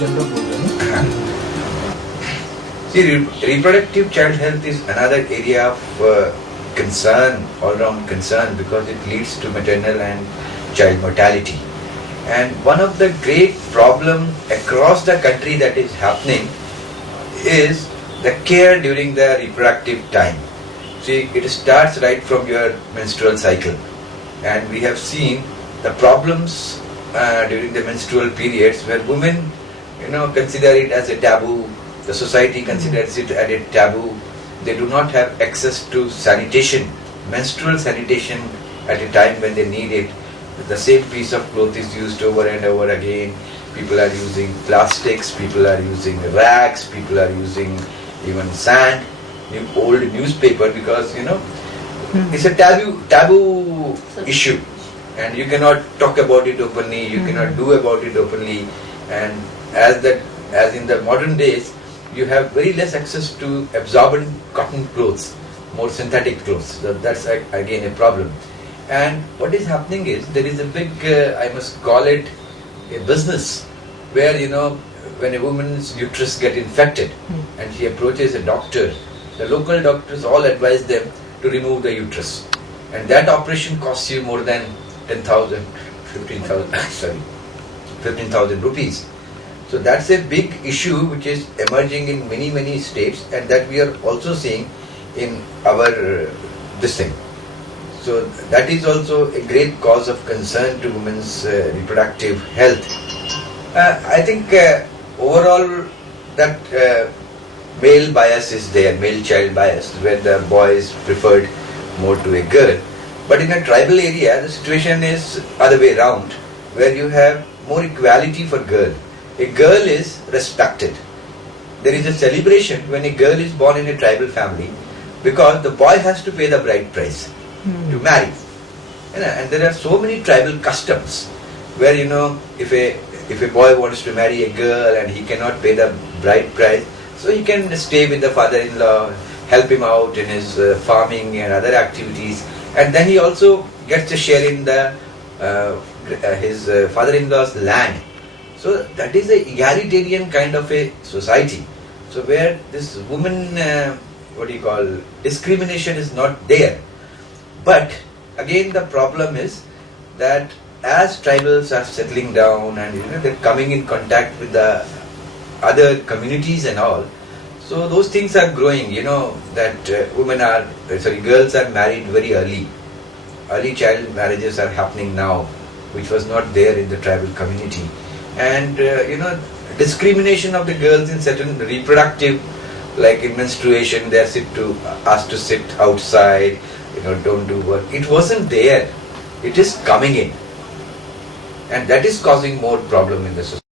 General program. See, reproductive child health is another area of concern, all-round concern, because it leads to maternal and child mortality. And one of the great problems across the country that is happening is the care during the reproductive time. See, it starts right from your menstrual cycle, and we have seen the problems during the menstrual periods where women, consider it as a taboo. The society considers it as a taboo. They do not have access to sanitation, menstrual sanitation, at a time when they need it. The same piece of cloth is used over and over again. People are using plastics, people are using rags, people are using even sand, old newspaper, because it's a taboo issue, and you cannot talk about it openly, you cannot do about it openly. And as in the modern days, you have very less access to absorbent cotton clothes, more synthetic clothes. That's again a problem. And what is happening is there is a big, I must call it a business, where when a woman's uterus get infected and she approaches a doctor, the local doctors all advise them to remove the uterus, and that operation costs you more than 15,000 rupees. So that's a big issue which is emerging in many states, and that we are also seeing in our this thing. So that is also a great cause of concern to women's reproductive health. I think overall that male bias is there, male child bias, where the boy is preferred more to a girl. But in a tribal area, the situation is other way around, where you have more equality for girl. A girl is respected. There is a celebration when a girl is born in a tribal family, because the boy has to pay the bride price to marry. And there are so many tribal customs where if a boy wants to marry a girl and he cannot pay the bride price, so he can stay with the father-in-law, help him out in his farming and other activities, and then he also gets a share in his father-in-law's land. So that is a egalitarian kind of a society. So where this woman, discrimination is not there. But again, the problem is that as tribals are settling down and they're coming in contact with the other communities and all, so those things are growing. That girls are married very early. Early child marriages are happening now, which was not there in the tribal community. And discrimination of the girls in certain reproductive, like in menstruation, they are asked to sit outside, don't do work. It wasn't there. It is coming in, and that is causing more problem in the society.